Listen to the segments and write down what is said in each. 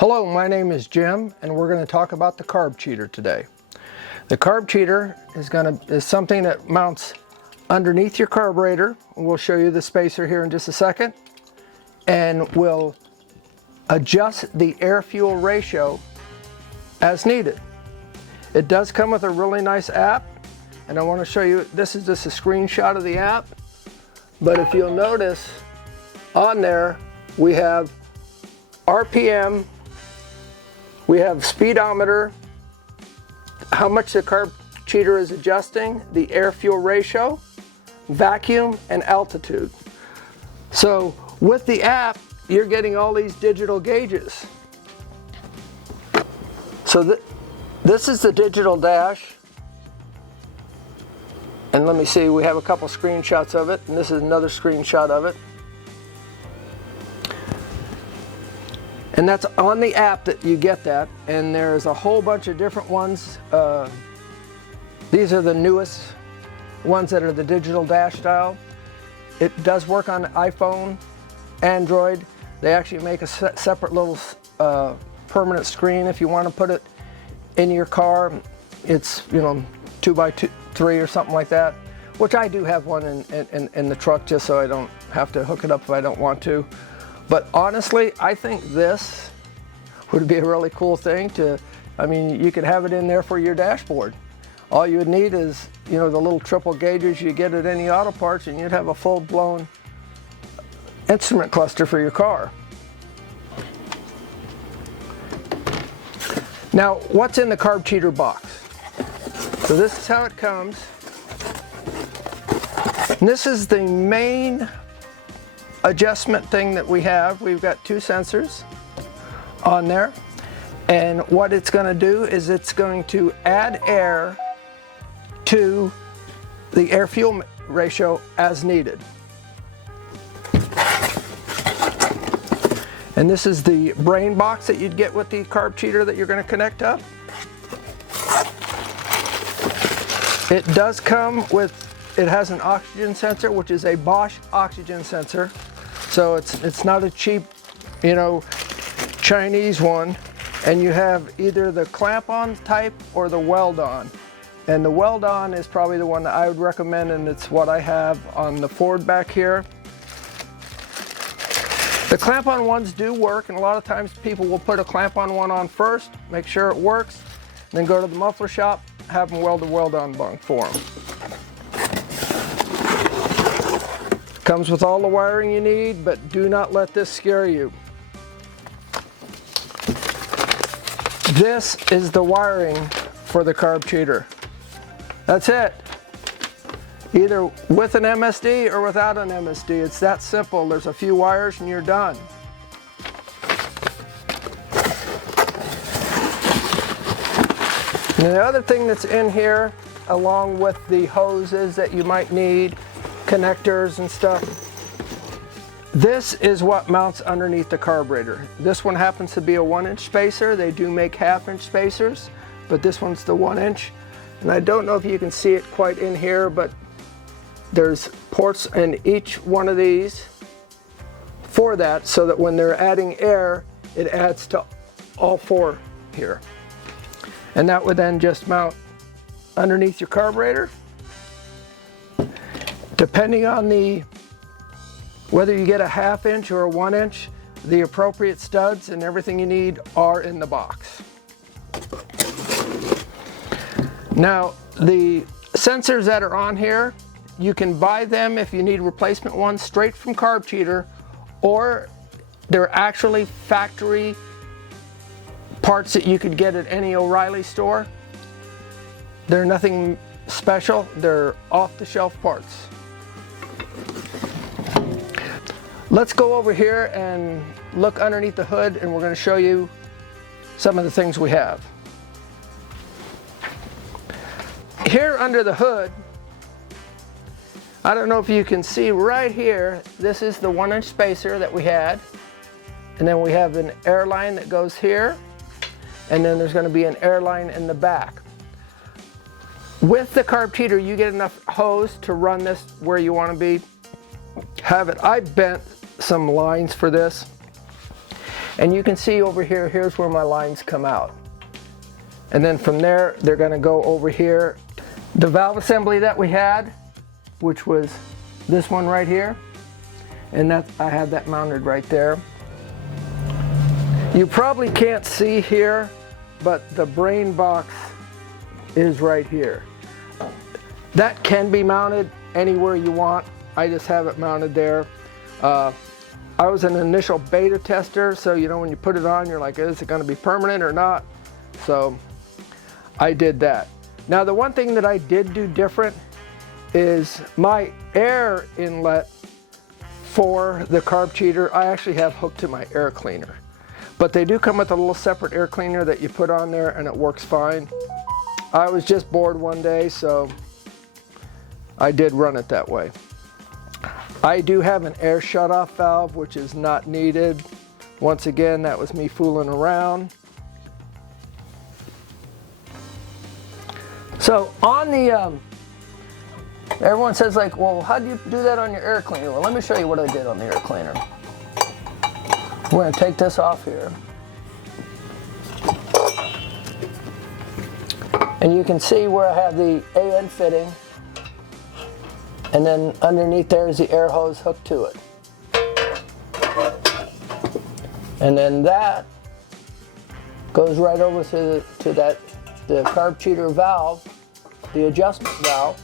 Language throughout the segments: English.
Hello, my name is Jim, and we're going to talk about the Carb Cheater today. The Carb Cheater is something that mounts underneath your carburetor. We'll show you the spacer here in just a second, and will adjust the air-fuel ratio as needed. It does come with a really nice app, and I want to show you, this is just a screenshot of the app, but if you'll notice on there we have RPM, we have speedometer, how much the Carb Cheater is adjusting, the air-fuel ratio, vacuum, and altitude. So with the app, you're getting all these digital gauges. So this is the digital dash. And let me see, we have a couple screenshots of it, and this is another screenshot of it. And that's on the app that you get that, and there's a whole bunch of different ones. These are the newest ones that are the digital dash style. It does work on iPhone, Android. They actually make a separate little permanent screen if you want to put it in your car. It's 2x3 or something like that, which I do have one in the truck just so I don't have to hook it up if I don't want to. But honestly, I think this would be a really cool thing you could have it in there for your dashboard. All you would need is, the little triple gauges you get at any auto parts, and you'd have a full-blown instrument cluster for your car. Now, what's in the Carb Cheater box? So this is how it comes. And this is the main adjustment thing that we have. We've got two sensors on there, and what it's going to do is it's going to add air to the air-fuel ratio as needed. And this is the brain box that you'd get with the Carb Cheater that you're going to connect up. It does come with, it has an oxygen sensor, which is a Bosch oxygen sensor. So it's not a cheap, Chinese one. And you have either the clamp-on type or the weld-on. And the weld-on is probably the one that I would recommend, and it's what I have on the Ford back here. The clamp-on ones do work, and a lot of times people will put a clamp-on one on first, make sure it works, then go to the muffler shop, have them weld the weld-on bunk for them. Comes with all the wiring you need, but do not let this scare you. This is the wiring for the Carb Cheater. That's it. Either with an MSD or without an MSD. It's that simple. There's a few wires and you're done. And the other thing that's in here, along with the hoses that you might need, connectors and stuff, this is what mounts underneath the carburetor. This one happens to be a 1-inch spacer. They do make 1/2-inch spacers, but this one's the 1-inch. And I don't know if you can see it quite in here, but there's ports in each one of these for that, so that when they're adding air, it adds to all four here. And that would then just mount underneath your carburetor. Depending on whether you get a 1/2-inch or a 1-inch, the appropriate studs and everything you need are in the box. Now, the sensors that are on here, you can buy them if you need replacement ones straight from Carb Cheater, or they're actually factory parts that you could get at any O'Reilly store. They're nothing special, they're off-the-shelf parts. Let's go over here and look underneath the hood, and we're going to show you some of the things we have. Here under the hood, I don't know if you can see right here, this is the 1-inch spacer that we had. And then we have an air line that goes here, and then there's going to be an air line in the back. With the Carb Cheater, you get enough hose to run this where you want to be. Have it. I bent some lines for this, And you can see over here, here's where my lines come out. And then from there, they're going to go over here. The valve assembly that we had, which was this one right here, and I had that mounted right there. You probably can't see here, but the brain box is right here. That can be mounted anywhere you want. I just have it mounted there. I was an initial beta tester, so you know when you put it on, you're like, is it going to be permanent or not? So I did that. Now the one thing that I did do different is my air inlet for the Carb Cheater, I actually have hooked to my air cleaner. But they do come with a little separate air cleaner that you put on there and it works fine. I was just bored one day, so I did run it that way. I do have an air shutoff valve, which is not needed. Once again, that was me fooling around. So on the, everyone says like, well, how do you do that on your air cleaner? Well, let me show you what I did on the air cleaner. We're going to take this off here. And you can see where I have the AN fitting. And then underneath there is the air hose hooked to it. And then that goes right over to the Carb Cheater valve, the adjustment valve,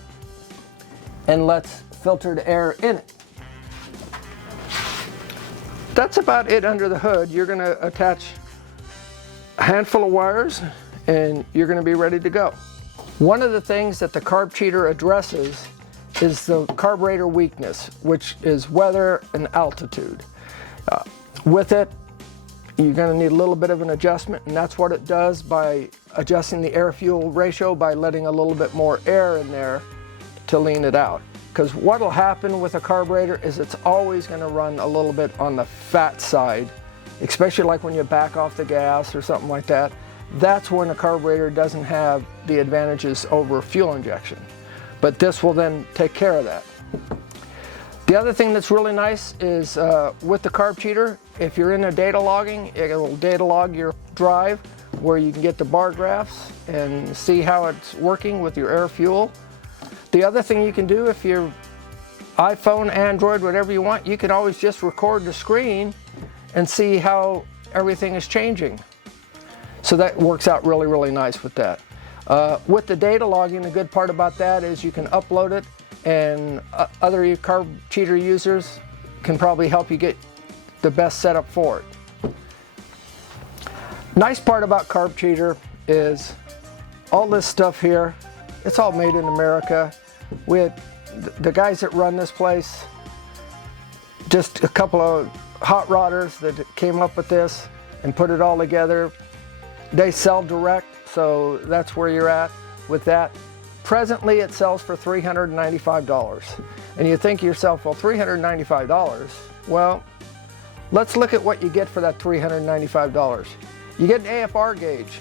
and lets filtered air in it. That's about it under the hood. You're going to attach a handful of wires and you're going to be ready to go. One of the things that the Carb Cheater addresses is the carburetor weakness, which is weather and altitude. With it, you're going to need a little bit of an adjustment, and that's what it does by adjusting the air-fuel ratio by letting a little bit more air in there to lean it out. Because what will happen with a carburetor is it's always going to run a little bit on the fat side, especially like when you back off the gas or something like that. That's when a carburetor doesn't have the advantages over fuel injection. But this will then take care of that. The other thing that's really nice is with the Carb Cheater, if you're into data logging, it will data log your drive where you can get the bar graphs and see how it's working with your air fuel. The other thing you can do, if you're iPhone, Android, whatever you want, you can always just record the screen and see how everything is changing. So that works out really, really nice with that. With the data logging, the good part about that is you can upload it, and other Carb Cheater users can probably help you get the best setup for it. Nice part about Carb Cheater is all this stuff here, it's all made in America. We had the guys that run this place, just a couple of hot rodders that came up with this and put it all together. They sell direct, so that's where you're at with that. Presently it sells for $395. And you think to yourself, well, $395? Well, let's look at what you get for that $395. You get an AFR gauge.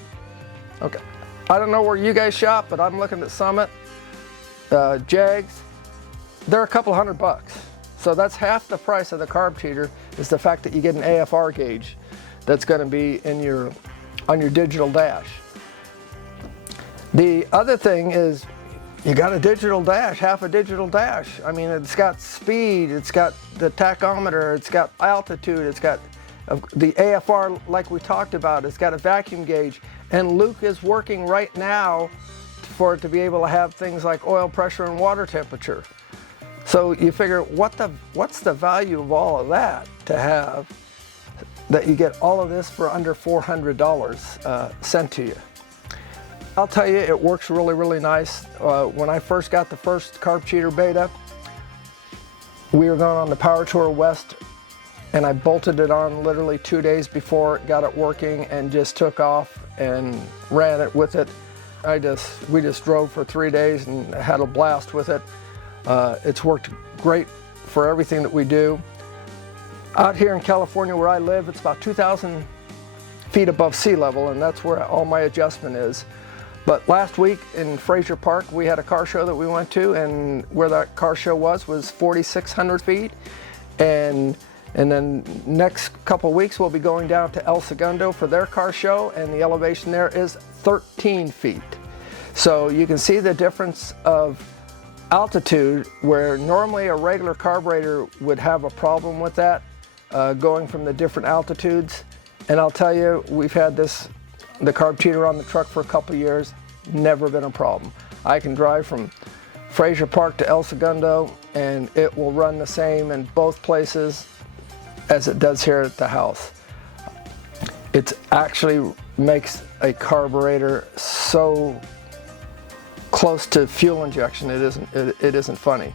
Okay, I don't know where you guys shop, but I'm looking at Summit, Jags. They're a couple $100. So that's half the price of the Carb Cheater, is the fact that you get an AFR gauge that's going to be in on your digital dash. The other thing is you got a digital dash, half a digital dash. I mean, it's got speed, it's got the tachometer, it's got altitude, it's got the AFR like we talked about, it's got a vacuum gauge, and Luke is working right now for it to be able to have things like oil pressure and water temperature. So you figure, what's the value of all of that to have, that you get all of this for under $400 sent to you. I'll tell you, it works really, really nice. When I first got the first Carb Cheater beta, we were going on the Power Tour West, and I bolted it on literally 2 days before it got it working and just took off and ran it with it. We just drove for 3 days and had a blast with it. It's worked great for everything that we do. Out here in California where I live, it's about 2,000 feet above sea level, and that's where all my adjustment is. But last week in Fraser Park, we had a car show that we went to, and where that car show was 4,600 feet. And And then next couple weeks we'll be going down to El Segundo for their car show, and the elevation there is 13 feet. So you can see the difference of altitude, where normally a regular carburetor would have a problem with that, going from the different altitudes. And I'll tell you, we've had the Carb Cheater on the truck for a couple years, never been a problem. I can drive from Fraser Park to El Segundo and it will run the same in both places as it does here at the house. It actually makes a carburetor so close to fuel injection, it isn't funny.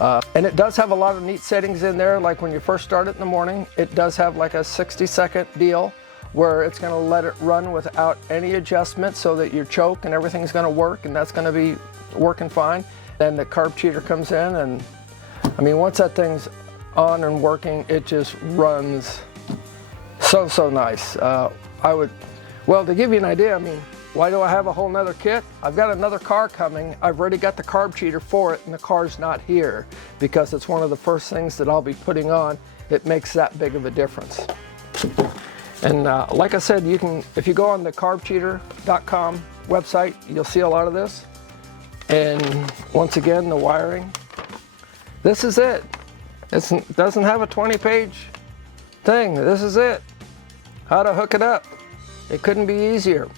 And it does have a lot of neat settings in there, like when you first start it in the morning, it does have like a 60-second deal where it's going to let it run without any adjustment so that your choke and everything's going to work, and that's going to be working fine. Then the Carb Cheater comes in, and I mean, once that thing's on and working, it just runs so nice. Well, to give you an idea, I mean, why do I have a whole nother kit? I've got another car coming. I've already got the Carb Cheater for it, and the car's not here because it's one of the first things that I'll be putting on. It makes that big of a difference. And like I said, you can, if you go on the carbcheater.com website, you'll see a lot of this. And once again, the wiring. This is it. It doesn't have a 20-page thing. This is it. How to hook it up. It couldn't be easier.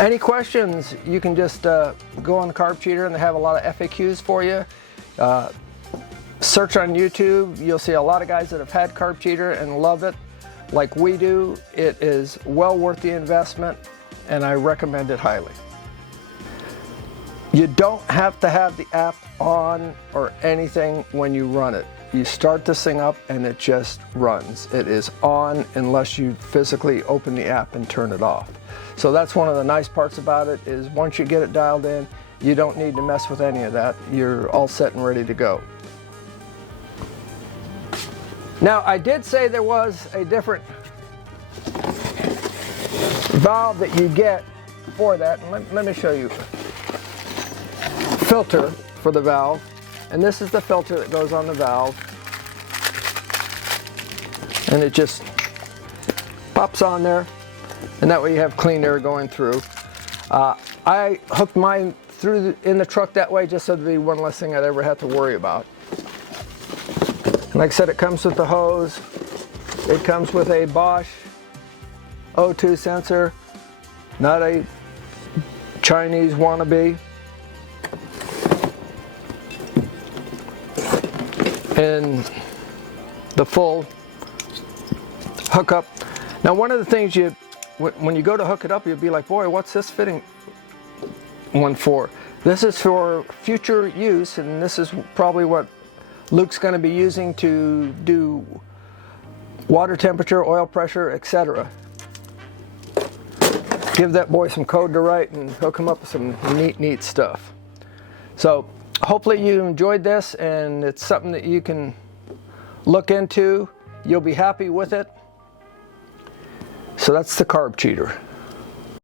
Any questions, you can just go on the Carb Cheater, and they have a lot of FAQs for you. Search on YouTube, you'll see a lot of guys that have had Carb Cheater and love it like we do. It is well worth the investment, and I recommend it highly. You don't have to have the app on or anything when you run it. You start this thing up and it just runs. It is on unless you physically open the app and turn it off. So that's one of the nice parts about it, is once you get it dialed in, you don't need to mess with any of that. You're all set and ready to go. Now, I did say there was a different valve that you get for that. And let me show you. Filter for the valve, and this is the filter that goes on the valve, and it just pops on there, and that way you have clean air going through. I hooked mine through in the truck that way just so there'd be one less thing I'd ever have to worry about. And like I said, it comes with the hose. It comes with a Bosch O2 sensor, not a Chinese wannabe. And the full hookup. Now, one of the things when you go to hook it up, you'll be like, boy, what's this fitting one for? This is for future use, and this is probably what Luke's going to be using to do water temperature, oil pressure, etc. Give that boy some code to write and hook him up with some neat stuff. So hopefully you enjoyed this, and it's something that you can look into. You'll be happy with it. So that's the Carb Cheater.